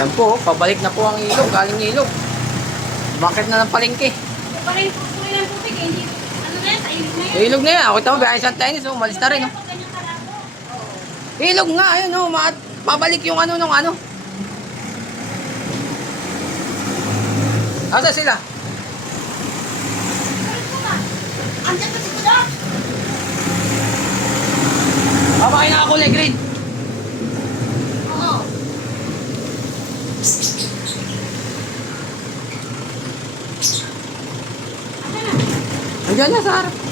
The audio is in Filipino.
Ayan po, pabalik na po ang ilog, galing ilog. Bakit na ng palengke? Pareho po po yung tubig eh. Hindi, ano na yan, sa ilog na yan. Ilog na yan, ako tama, biyahe Santa Ines, umalis na rin. Oh. Ganyan karabo. Ilog nga, ayun oh, pabalik yung ano nung ano. Asa sila? Andiyan pa si Kuda. Babay na ako, Legrid. Oo. Ano na? Andiyan na sa harap.